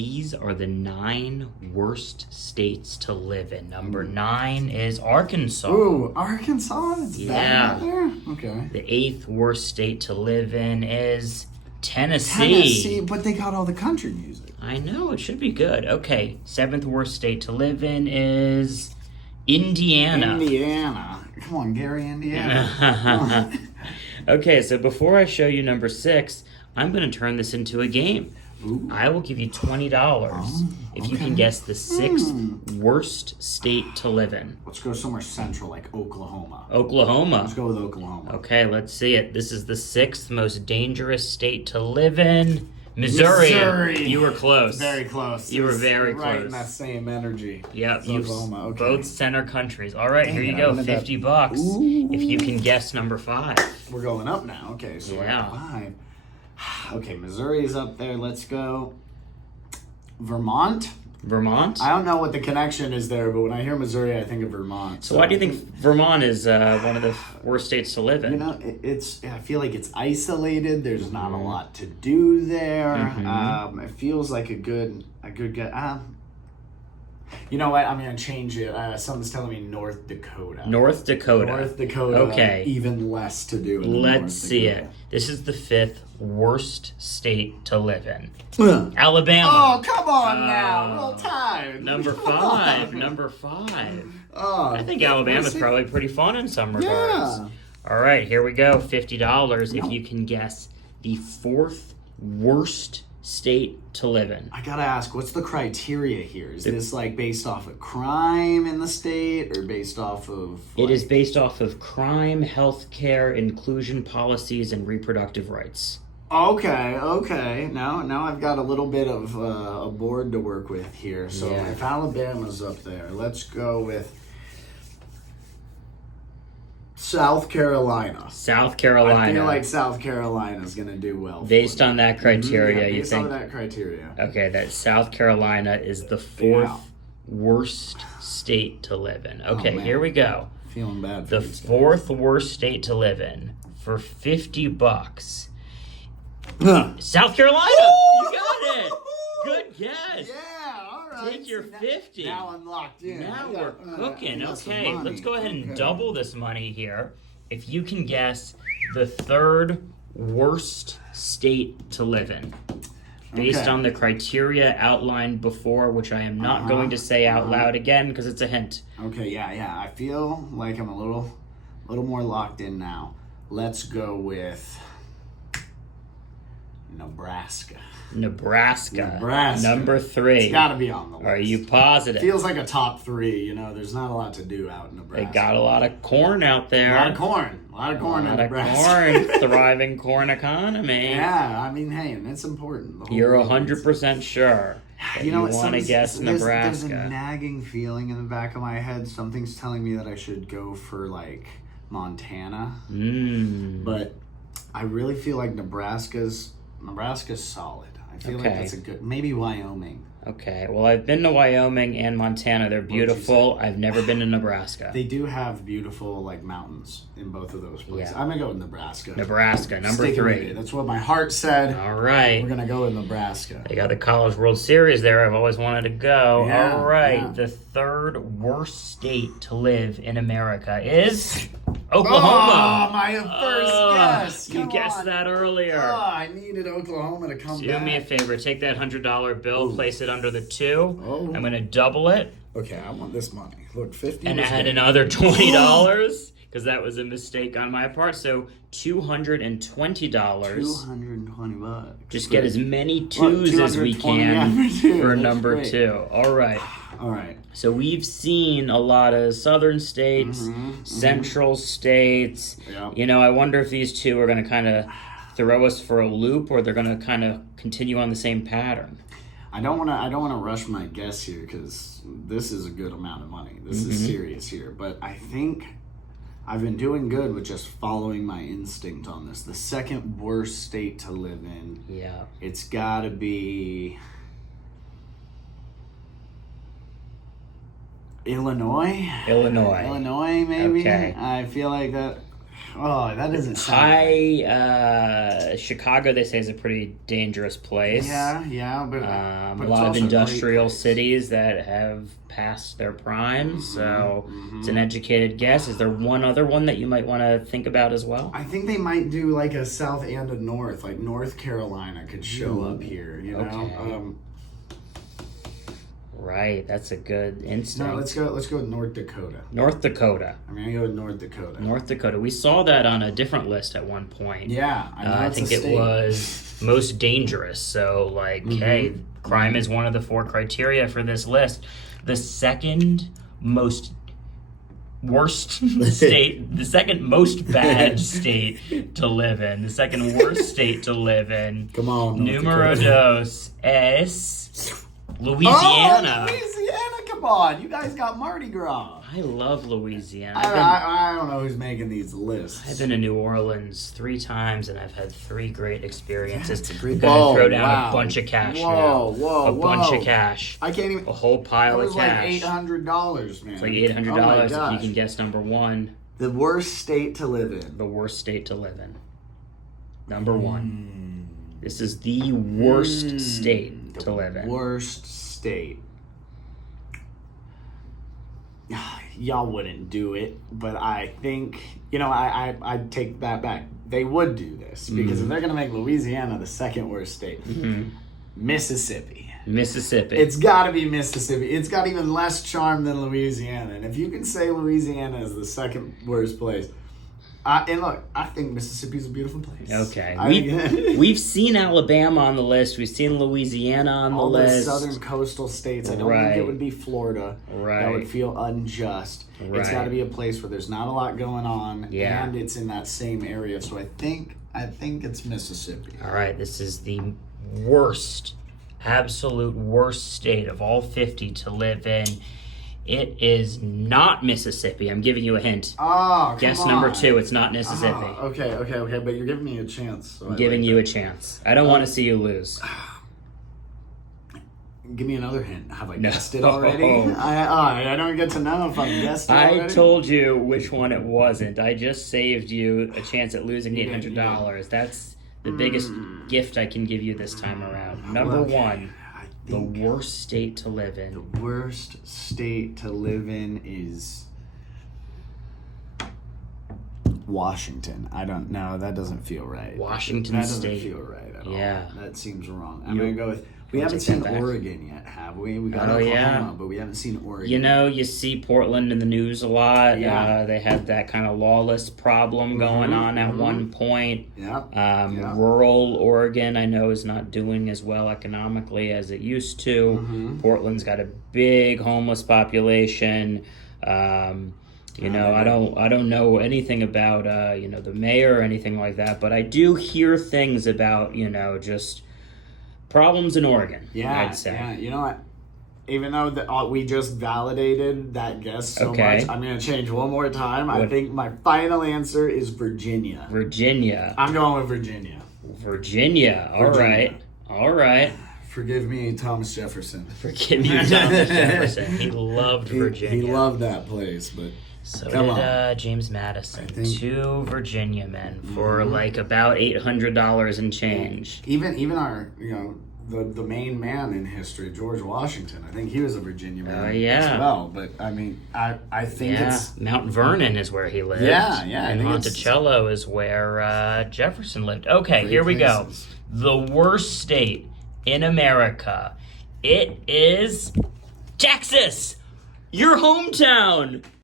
These are the 9 worst states to live in. Number 9 is Arkansas. Ooh, Arkansas? It's Yeah. bad out there? Okay. The 8th worst state to live in is Tennessee. Tennessee, but they got all the country music. I know, it should be good. Okay, 7th worst state to live in is Indiana. Indiana. Come on, Gary, Indiana. Come on. Okay, so before I show you number 6, I'm going to turn this into a game. Ooh. I will give you $20 if you can guess the 6th worst state to live in. Let's go somewhere central, like Oklahoma. Oklahoma. Let's go with Oklahoma. Okay, let's see it. This is the 6th most dangerous state to live in. Missouri. You were close. Very close. You were very right close. in that same energy. Yep, It's you Oklahoma. Okay. both center countries. All right, Dang here you it, go. I wanted that. $50 Ooh. if you can guess number 5. We're going up now. Okay, so we're Yeah. at 5. Okay, Missouri's up there. Let's go. Vermont? Vermont? I don't know what the connection is there, but when I hear Missouri, I think of Vermont. So why do you think Vermont is one of the worst states to live in? You know, I feel like it's isolated. There's not a lot to do there. It feels like a good guy. You know what? I'm gonna change it. Something's telling me North Dakota. North Dakota. North Dakota. Okay. Even less to do. In Let's North see Dakota. it. This is the 5th worst state to live in. Ugh. Alabama. Oh, come on now. Roll Tide. Number Come 5. on. Number 5. Oh, I think Alabama's see? probably pretty fun in some regards. Yeah. All right, here we go. $50 if you can guess the 4th worst state to live in. I gotta ask, what's the criteria here? Is this like based off of crime in the state or based off of. It is based off of crime, healthcare, inclusion policies, and reproductive rights. Okay. Now I've got a little bit of a board to work with here. So Yeah. if Alabama's up there, let's go with South Carolina. South Carolina. I feel like South Carolina's gonna do well. Based on that criteria, you based think? on that criteria. Okay, that South Carolina is the 4th worst state to live in. Okay, man. here we go. Feeling bad for The these guys. 4th worst state to live in for $50. Huh. South Carolina. You got it. Good guess. Yeah, all right. Take your See, 50. Now I'm locked in. Now I we're got- cooking. I got some Okay, money. let's go ahead and Okay. double this money here. If you can guess the 3rd worst state to live in, based Okay. on the criteria outlined before, which I am not going to say out loud again because it's a hint. Okay, yeah. I feel like I'm a little more locked in now. Let's go with Nebraska. Nebraska. Nebraska. Number 3. It's got to be on the list. Are you positive? Feels like a top 3. You know, there's not a lot to do out in They Nebraska. got a lot of corn out there. a lot of corn. A lot of corn A in lot of Nebraska. corn. Thriving corn economy. Yeah, I mean, hey, and it's important. The whole You're world 100% sure that You know what? want to guess There's a Nebraska. nagging feeling in the back of my head. Something's telling me that I should go for like Montana, but I really feel like Nebraska's solid. I feel like Okay. that's a good. Maybe Wyoming. Okay, well, I've been to Wyoming and Montana. They're would you beautiful. I've never been to Nebraska. They do have beautiful like mountains in both of those places. Yeah. I'm gonna go with Nebraska. Nebraska, number Sticking with 3. it. That's what my heart said. All right. We're gonna go with Nebraska. They got the College World Series there. I've always wanted to go. Yeah, All right. yeah. The 3rd worst state to live in America is Oklahoma. Oh, my first Oh, guess. You Come guessed on. that earlier. Oh, I needed Oklahoma to come Do back. me a favor. Take that $100 bill, place it under the 2. Oh. I'm going to double it Okay, I want this money. Look, 50. and was add good. another $20 because that was a mistake on my part. So $220. $220. Just get as many 2s as we 220 can after two. for That's number great. 2. All right. All right. So we've seen a lot of southern states, central states. Yeah. You know, I wonder if these two are going to kind of throw us for a loop or they're going to kind of continue on the same pattern. I don't want to rush my guess here because this is a good amount of money. This is serious here, but I think I've been doing good with just following my instinct on this. The 2nd worst state to live in. Yeah. It's got to be Illinois. Illinois. Illinois, maybe. Okay. I feel like that. Oh, that doesn't sound right. Chicago, they say, is a pretty dangerous place. Yeah, but A it's lot of also a great industrial place. cities that have passed their prime, so it's an educated guess. Is there one other one that you might want to think about as well? I think they might do like a south and a north, like North Carolina could show up here. You know. Okay. Right, that's a good instinct. No, let's go with North Dakota. North Dakota. I'm gonna go with North Dakota. North Dakota. We saw that on a different list at one point. Yeah, I know I it's a think it state. was most dangerous. So, like, hey, crime is one of the 4 criteria for this list. The second most worst state, the second most bad state to live in, the second worst state to live in. Come on, North Numero Dakota. dos es Louisiana. Oh, Louisiana! Come on, you guys got Mardi Gras. I love Louisiana. I don't know who's making these lists. I've been to New Orleans 3 times, and I've had 3 great experiences. That's a great- I'm gonna Whoa, throw down wow. a bunch of cash Whoa, now. whoa, a bunch whoa. of cash. I can't even. A whole That pile was of like cash. $800, man. It's like $800 Oh my if you gosh. can guess number 1. The worst state to live in. The worst state to live in. Number 1. This is the worst state to live in. Worst state. Y'all wouldn't do it, but I think I take that back. They would do this because if they're gonna make Louisiana the second worst state, Mississippi. Mississippi. It's got to be Mississippi. It's got even less charm than Louisiana, and if you can say Louisiana is the second worst place, and look, I think Mississippi's a beautiful place. Okay. We've seen Alabama on the list. We've seen Louisiana on the all list. the southern coastal states. I don't think it would be Florida. Right. That would feel unjust. It's Right. got to be a place where there's not a lot going on, Yeah. and it's in that same area. So I think it's Mississippi. All right, this is the worst, absolute worst state of all 50 to live in. It is not Mississippi. I'm giving you a hint. Oh, come Guess on. number 2, it's not Mississippi. Oh, okay, but you're giving me a chance. So I'm giving you a chance. I don't want to see you lose. Give me another hint. Have I No. guessed it already? I don't get to know if I guessed it already. I told you which one it wasn't. I just saved you a chance at losing You did, $800. That's the biggest gift I can give you this time around. Number Okay, 1, I the think worst state to live the in. worst state to live in is Washington. I don't know. That doesn't feel right. Washington That doesn't State. feel right at all. Yeah. That seems wrong. I'm You- going to go with... We I'll haven't take seen that back. Oregon yet, have we? We got Oh, Oklahoma, yeah. but we haven't seen Oregon. You know, you see Portland in the news a lot. Yeah. They had that kind of lawless problem going on at one point. Yep. Rural Oregon, I know, is not doing as well economically as it used to. Portland's got a big homeless population. You know, I don't know anything about the mayor or anything like that, but I do hear things about just problems in Oregon. Yeah, I'd say. yeah. You know what? Even though we just validated that guess so Okay. much, I'm going to change one more time. I What? think my final answer is Virginia. Virginia. I'm going with Virginia. Virginia. All Virginia. right. All right. Forgive me, Thomas Jefferson. Forgive me, Thomas Jefferson. He loved Virginia. He loved that place, but So Come did James Madison. I think- 2 Virginia men for like about $800 and change. even our the main man in history, George Washington. I think he was a Virginia man yeah. as well. But I mean, I think Yeah, it's Mount Vernon is where he lived. Yeah, I And think it's- Monticello is where Jefferson lived. Okay, Great here we places. go. The worst state in America. It is Texas, your hometown.